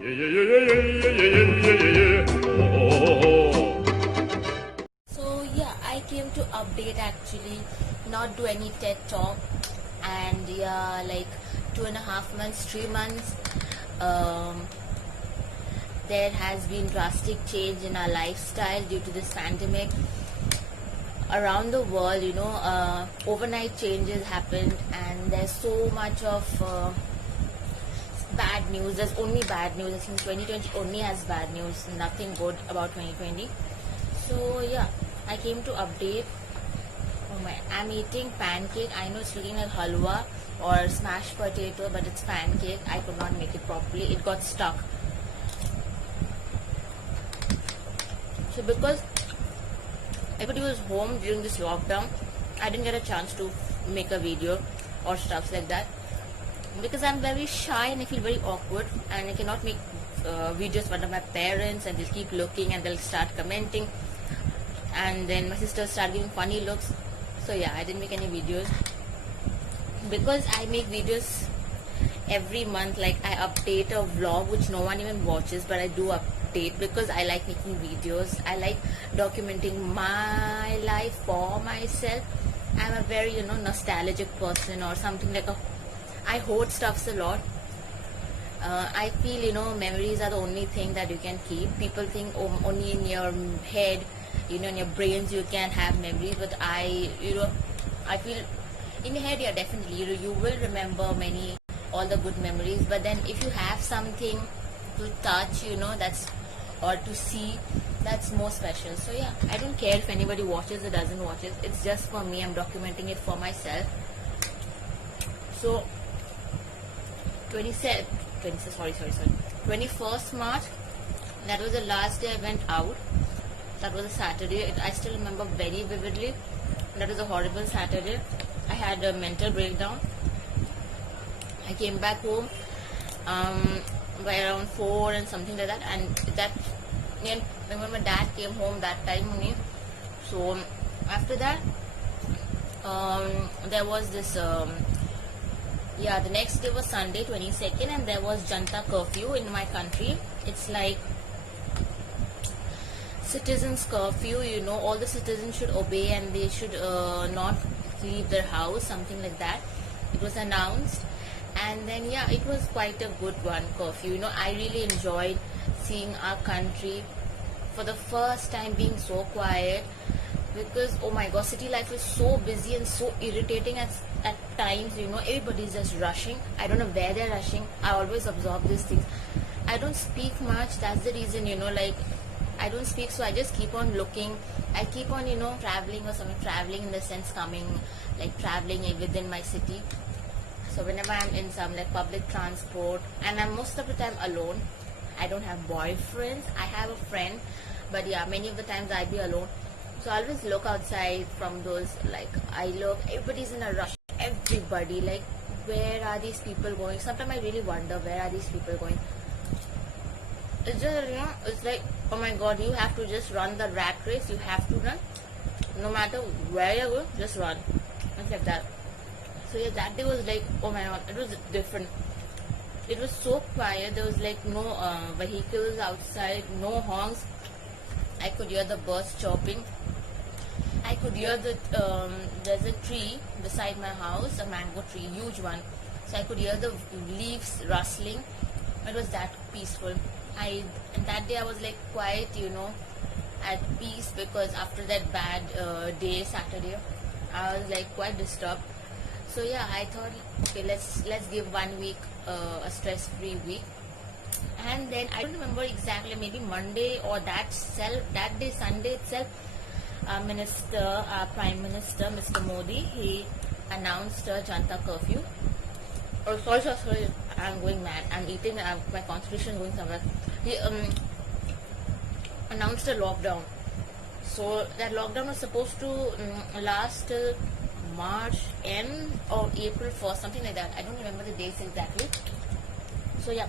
Yeah, yeah, yeah, yeah, yeah, yeah, yeah, yeah, yeah, yeah. Oh. So yeah, I came to update actually, not do any TED talk, and yeah, like 2.5 months, 3 months, um, there has been drastic change in our lifestyle due to this pandemic. Around the world, overnight changes happened, and there's so much of bad news. There's only bad news. I think 2020 only has bad news, nothing good about 2020. So yeah, I came to update. Oh my, I'm eating pancake. I know it's looking like halwa or smashed potato, but it's pancake. I could not make it properly. It got stuck. So because everybody was home during this lockdown, I didn't get a chance to make a video or stuff like that. Because I'm very shy and I feel very awkward, and I cannot make videos in front of my parents, and they'll keep looking and they'll start commenting, and then my sister start giving funny looks. So yeah, I didn't make any videos because I make videos every month. Like I update a vlog which no one even watches, but I do update because I like making videos. I like documenting my life for myself. I'm a very nostalgic person, or something like a I hoard stuffs a lot. I feel memories are the only thing that you can keep. People think only in your head, in your brains you can have memories, but I feel in your head, yeah, definitely you will remember all the good memories. But then if you have something to touch, that's or to see, that's more special. So yeah, I don't care if anybody watches or doesn't watch it. It's just for me. I'm documenting it for myself. So 21st March, that was the last day I went out. That was a Saturday. I still remember very vividly. That was a horrible Saturday. I had a mental breakdown. I came back home by around 4 and something like that, and when my dad came home that time only. So after that, there was this the next day was Sunday 22nd, and there was Janta curfew in my country. It's like citizens curfew. All the citizens should obey, and they should not leave their house, something like that. It was announced, and then yeah, it was quite a good one, curfew. I really enjoyed seeing our country for the first time being so quiet, because oh my god, city life is so busy and so irritating at times. Everybody's just rushing. I don't know where they're rushing. I always absorb these things. I don't speak much. That's the reason, like I don't speak, so I just keep on looking. I keep on traveling or something. Traveling in the sense coming, like traveling within my city. So whenever I'm in some like public transport, and I'm most of the time alone. I don't have boyfriends. I have a friend, but yeah, many of the times I be alone. So I always look outside from those, like I look, everybody's in a rush. Everybody, like, where are these people going? Sometimes I really wonder, where are these people going? It's just, it's like, oh my god, you have to just run the rat race. You have to run. No matter where you go, just run. It's like that. So yeah, that day was like, oh my god, it was different. It was so quiet. There was like no vehicles outside, no honks. I could hear the birds chirping. I could hear there's a tree beside my house, a mango tree, huge one. So I could hear the leaves rustling. It was that peaceful. And that day I was like quite, at peace, because after that bad day, Saturday, I was like quite disturbed. So yeah, I thought, okay, let's give 1 week a stress-free week. And then I don't remember exactly, maybe Monday or that day, Sunday itself, our Prime Minister, Mr. Modi, he announced a Janta curfew. Oh, sorry, I'm going mad. I'm eating, my concentration going somewhere. He announced a lockdown. So that lockdown was supposed to last till March end or April 1st, something like that. I don't remember the dates exactly. So yeah,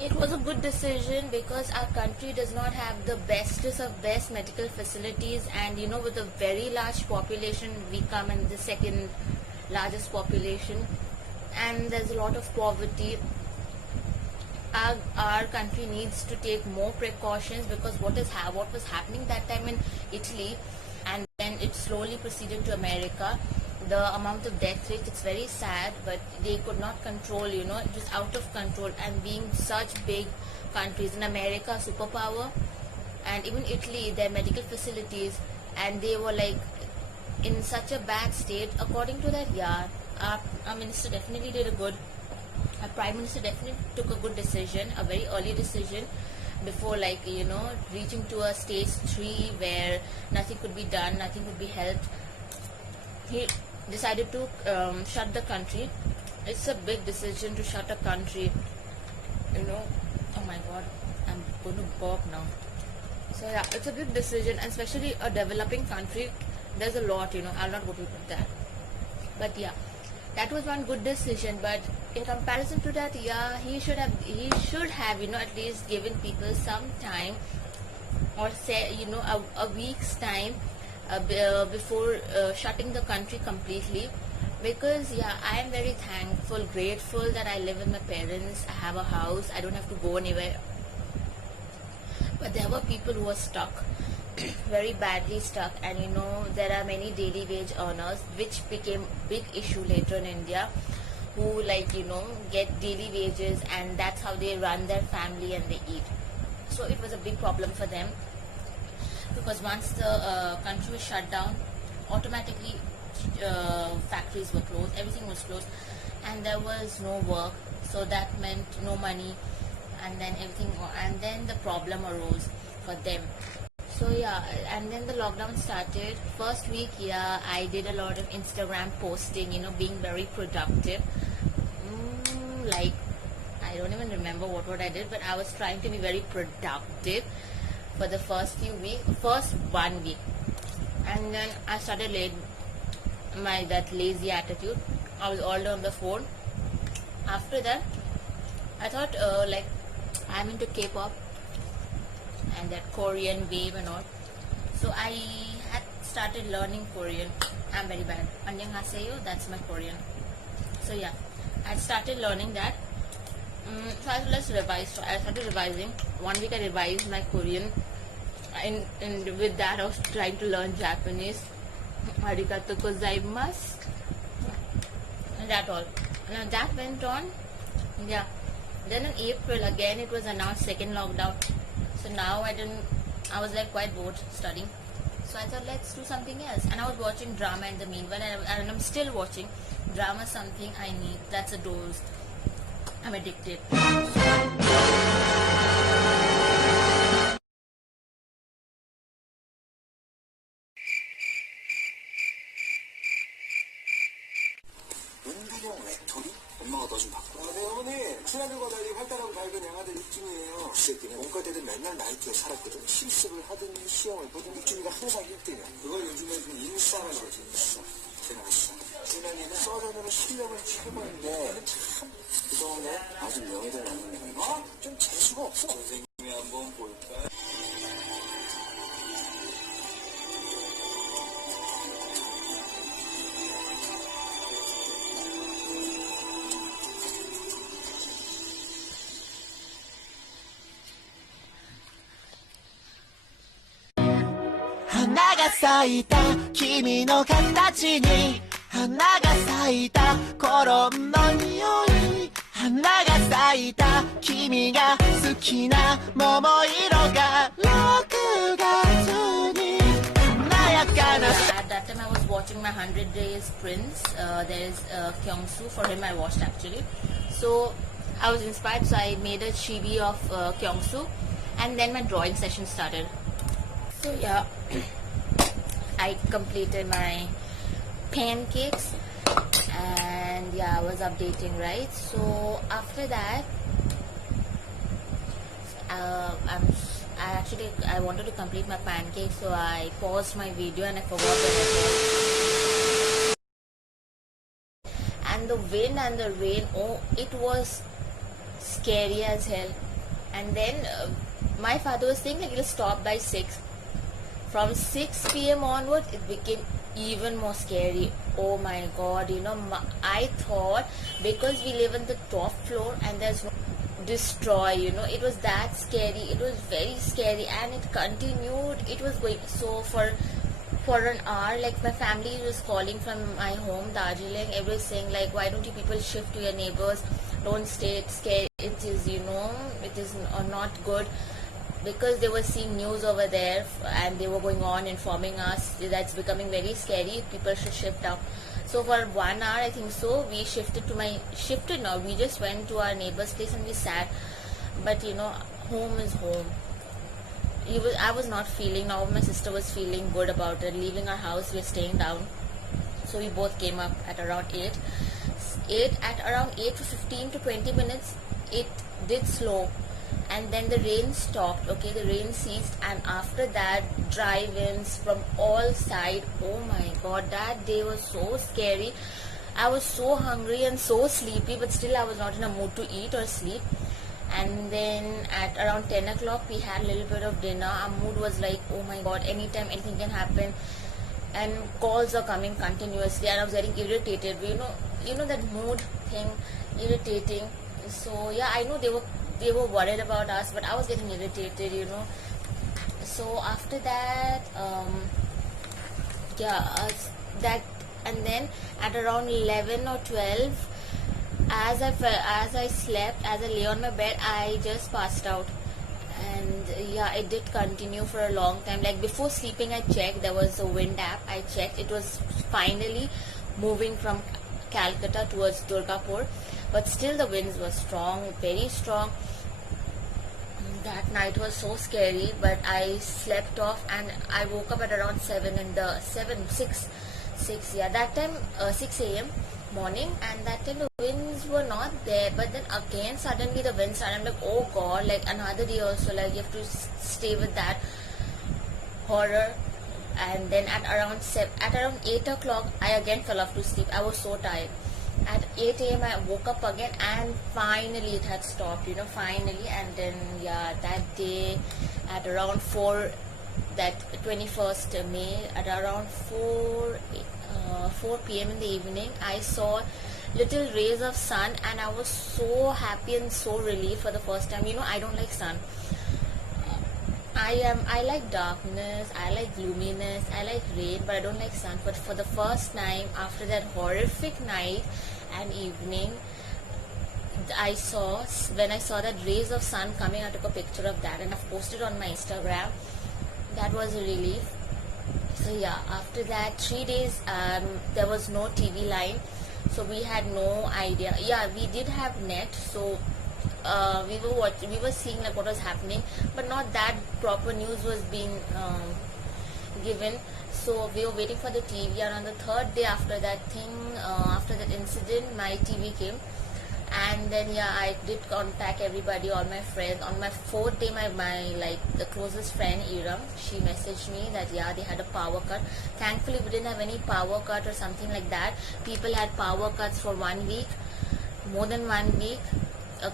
it was a good decision because our country does not have the bestest of best medical facilities, and with a very large population, we come in the second largest population, and there's a lot of poverty. our country needs to take more precautions, because what was happening that time in Italy, and then it slowly proceeded to America. The amount of death rate, it's very sad, but they could not control, it was out of control. And being such big countries, in America, superpower, and even Italy, their medical facilities, and they were like in such a bad state. According to that, yeah, our minister definitely did a good, our prime minister definitely took a good decision, a very early decision, before reaching to a stage 3 where nothing could be done, nothing could be helped. He decided to shut the country. It's a big decision to shut a country, oh my god, I'm going to burp now. So yeah, it's a big decision, and especially a developing country, there's a lot, I'll not go to that. But yeah, that was one good decision. But in comparison to that, yeah, he should have at least given people some time, or say a week's time before shutting the country completely. Because yeah, I am very thankful, grateful that I live with my parents, I have a house, I don't have to go anywhere. But there were people who were stuck, very badly stuck, and there are many daily wage earners, which became big issue later in India, who get daily wages, and that's how they run their family and they eat. So it was a big problem for them, because once the country was shut down, automatically factories were closed, everything was closed, and there was no work, so that meant no money, and then the problem arose for them. So yeah, and then the lockdown started. First week, yeah, I did a lot of Instagram posting, being very productive. I don't even remember what I did, but I was trying to be very productive for the first 1 week. And then I started that lazy attitude. I was all on the phone. After that, I thought I'm into K-pop and that Korean wave and all. So I had started learning Korean. I'm very bad. Annyeonghaseyo, that's my Korean. So yeah, I started learning that. So let's revise. So I started revising. 1 week I revised my Korean, and with that I was trying to learn Japanese. Arigato gozaimasu. And that all. Now that went on. Yeah. Then in April again it was announced second lockdown. So now I was quite bored studying. So I thought, let's do something else. And I was watching drama in the meanwhile, and I'm still watching drama. Something I need. That's a dose. I'm addicted. 은비령 외톨이? 엄마가 너 좀 바꿔. 네, 어머니. 지난주과 달리 활달하고 밝은 양아들 육중이에요. 그 새끼는 원가 때는 맨날 나이트에 살았거든. 실습을 하든 시험을 보든 육중이가 항상 1등이야. 그걸 요즘에 인싸라고 그러지, 인싸. 제가 인싸. 준환이는 서전으로 실력은 최고인데 얘는 참 그동안에 아주 명예를 남는 거. 좀 재수가 없어. 선생님이 한번 볼까? 하나가咲いた君の形に花が咲いた頃の匂い花が咲いた君が好きな桃色が6月に華やかな At that time I was watching my 100 Days Prince. There is Kyung-soo. For him I watched actually. So I was inspired, so I made a chibi of Kyung-soo, and then my drawing session started. So yeah, I completed my pancakes, and yeah, I was updating, right? So after that, I wanted to complete my pancakes, so I paused my video and I forgot the record. And the wind and the rain, oh, it was scary as hell. And then my father was saying it'll stop by 6. From 6 p.m. onward, it became even more scary. Oh my god, I thought, because we live on the top floor and there's no destroy, it was that scary. It was very scary, and it continued. It was going so for an hour. Like, my family was calling from my home, Darjeeling. Everybody saying like, why don't you people shift to your neighbors, don't stay, it's scary, it is, it is not good, because they were seeing news over there, and they were going on informing us that's becoming very scary, people should shift out. So for 1 hour, I think so, we shifted now. We just went to our neighbor's place and we sat. But home is home. I was not feeling, now my sister was feeling good about it. Leaving our house, we're staying down. So we both came up at around 8. At around 8 to 15 to 20 minutes, it did slow. And then the rain stopped, okay, the rain ceased, and after that, dry winds from all sides. Oh my god, that day was so scary. I was so hungry and so sleepy, but still I was not in a mood to eat or sleep. And then at around 10 o'clock, we had a little bit of dinner. Our mood was like, oh my god, anytime anything can happen. And calls are coming continuously, and I was getting irritated. You know that mood thing, irritating. So yeah, I know they were worried about us, but I was getting irritated, So after that, and then at around 11 or 12, as I slept, as I lay on my bed, I just passed out. And yeah, it did continue for a long time. Like, before sleeping, I checked, there was a wind app, I checked, it was finally moving from Calcutta towards Durgapur, but still the winds were strong, very strong. That night was so scary, but I slept off, and I woke up at around 6 that time, 6 a.m. morning, and that time the winds were not there, but then again suddenly the winds started. I'm like, oh god, like another day also, like you have to stay with that horror. And then at around 8 o'clock, I again fell off to sleep. I was so tired. At 8 a.m. I woke up again, and finally it had stopped, finally. And then yeah, that day at around 4, that 21st May, at around 4 p.m. in the evening, I saw little rays of sun, and I was so happy and so relieved for the first time. I don't like sun. I like darkness, I like gloominess, I like rain, but I don't like sun. But for the first time, after that horrific night and evening, when I saw that rays of sun coming, I took a picture of that and I've posted on my Instagram. That was a relief. So yeah, after that 3 days, there was no TV line, so we had no idea. Yeah, we did have net, so we were seeing like what was happening, but not that proper news was being given. So we were waiting for the TV, and on the third day after that incident, my TV came. And then yeah, I did contact everybody, all my friends. On my 4th day, the closest friend Iram, she messaged me that yeah, they had a power cut. Thankfully, we didn't have any power cut or something like that. People had power cuts for 1 week, more than 1 week.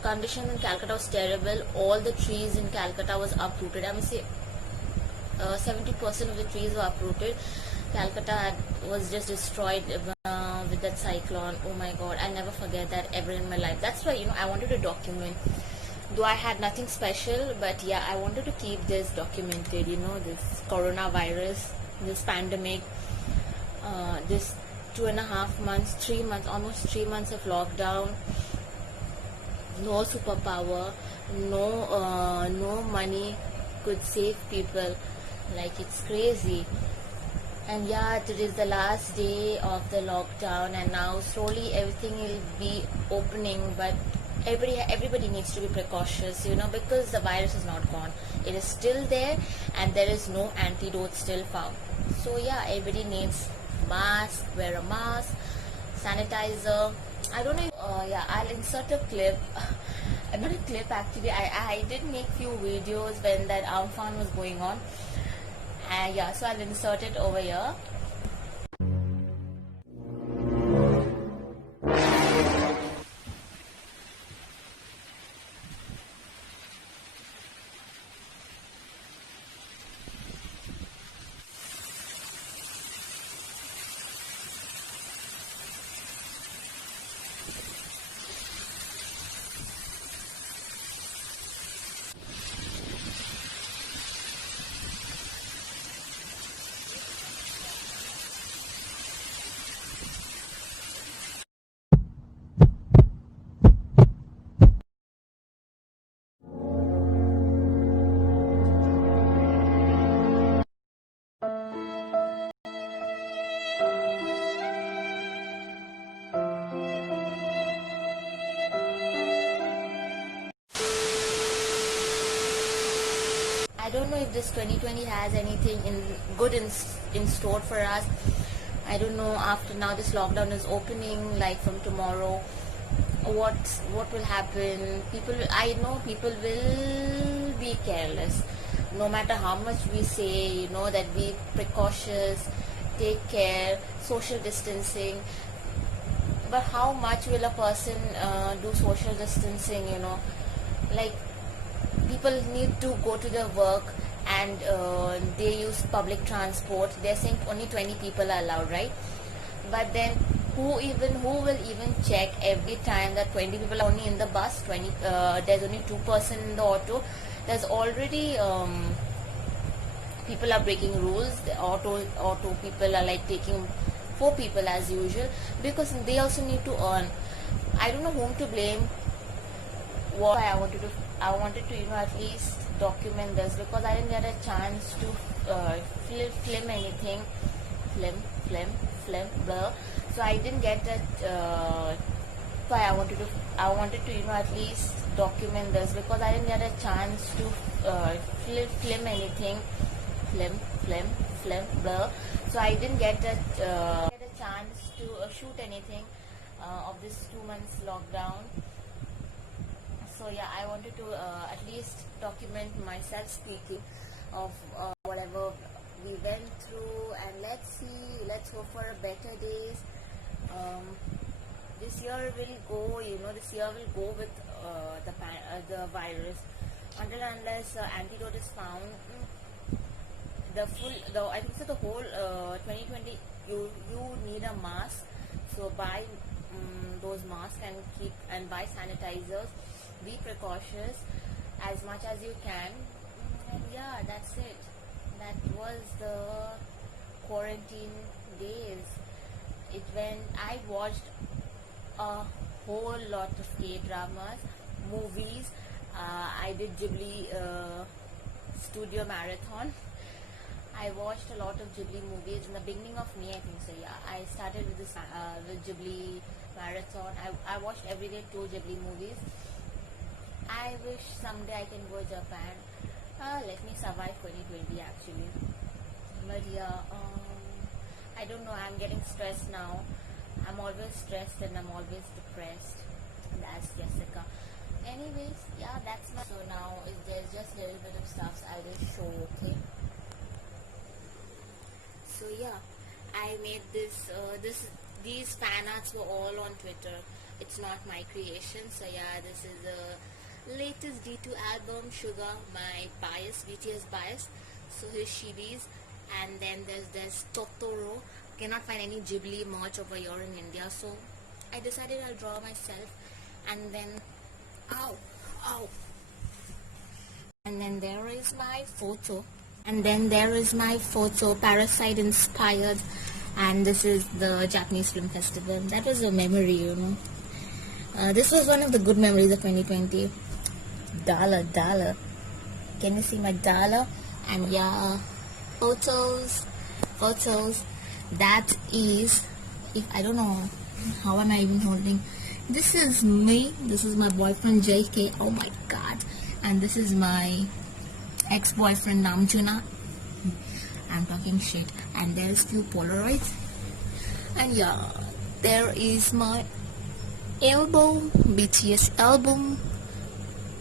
Condition in Calcutta was terrible. All the trees in Calcutta was uprooted. I must say 70% of the trees were uprooted. Calcutta was just destroyed with that cyclone. Oh my god, I'll never forget that ever in my life. That's why I wanted to document. Though I had nothing special, but yeah, I wanted to keep this documented. This coronavirus, this pandemic, this 2.5 months, 3 months, almost 3 months of lockdown. No superpower, no money could save people. Like, it's crazy. And yeah, today is the last day of the lockdown, and now slowly everything will be opening, but everybody needs to be precautious, because the virus is not gone. It is still there, and there is no antidote still found. So yeah, everybody needs mask, wear a mask, sanitizer. I don't know. I'll insert a clip. Not a clip, actually. I did make few videos when that Amphan was going on. Yeah, so I'll insert it over here. I don't know if this 2020 has anything good in store for us. I don't know, after now this lockdown is opening, like from tomorrow, what will happen. I know people will be careless, no matter how much we say, that be precautious, take care, social distancing. But how much will a person do social distancing? Like, people need to go to their work, and they use public transport. They're saying only 20 people are allowed, right? But then who will even check every time that 20 people are only in the bus, there's only 2 person in the auto. There's already people are breaking rules. The auto people are like taking 4 people as usual, because they also need to earn. I don't know whom to blame. What I wanted to at least document this, because I didn't get a chance to film anything, blur. So I didn't get that. So I wanted to at least document this, because I didn't get a chance to film anything, blur. So I didn't get a chance to shoot anything of this 2 months lockdown. So yeah, I wanted to at least document myself speaking of whatever we went through, and let's hope for better days. This year will go, with the virus, unless antidote is found. I think so the whole 2020 you need a mask, so buy those masks and buy sanitizers. Be precautious as much as you can, and yeah, that's it. That was the quarantine days. I watched a whole lot of K-dramas, movies. I did Ghibli studio marathon. I watched a lot of Ghibli movies in the beginning of May, I think so. Yeah, I started with this with Ghibli marathon. I watched every day 2 Ghibli movies. I wish someday I can go Japan. Let me survive 2020 actually. But yeah, I don't know. I'm getting stressed now. I'm always stressed and I'm always depressed. That's Jessica. Anyways, yeah, that's my. So now there's just a little bit of stuff I will show. Okay. So yeah, I made these fan arts were all on Twitter. It's not my creation. So yeah, this is the latest D2 album, Sugar, my bias, BTS bias. So here's Shibis, and then there's Totoro. Cannot find any Ghibli merch over here in India, so I decided I'll draw myself. And then and then there is my photo. Parasite inspired, and this is the Japanese Film Festival. That was a memory, this was one of the good memories of 2020. Dollar. Can you see my dollar? And yeah, photos. That is, I don't know, how am I even holding? This is me. This is my boyfriend JK. Oh my god. And this is my ex-boyfriend Namjoon. I'm talking shit. And there's few Polaroids. And yeah, there is my album, BTS album.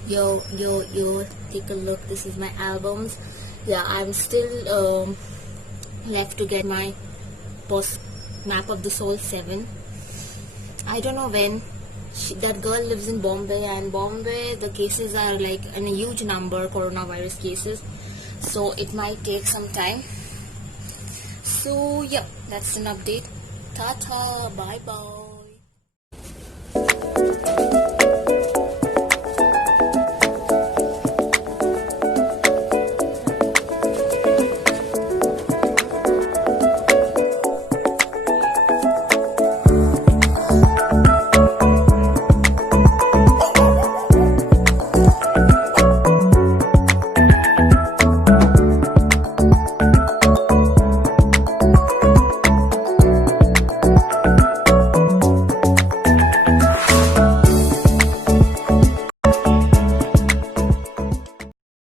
Yo, take a look. This is my albums. Yeah, I'm still left to get my post Map of the Soul 7. I don't know when. That girl lives in Bombay, and Bombay the cases are like in a huge number, coronavirus cases, so it might take some time. So yeah, that's an update. Tata, bye bye.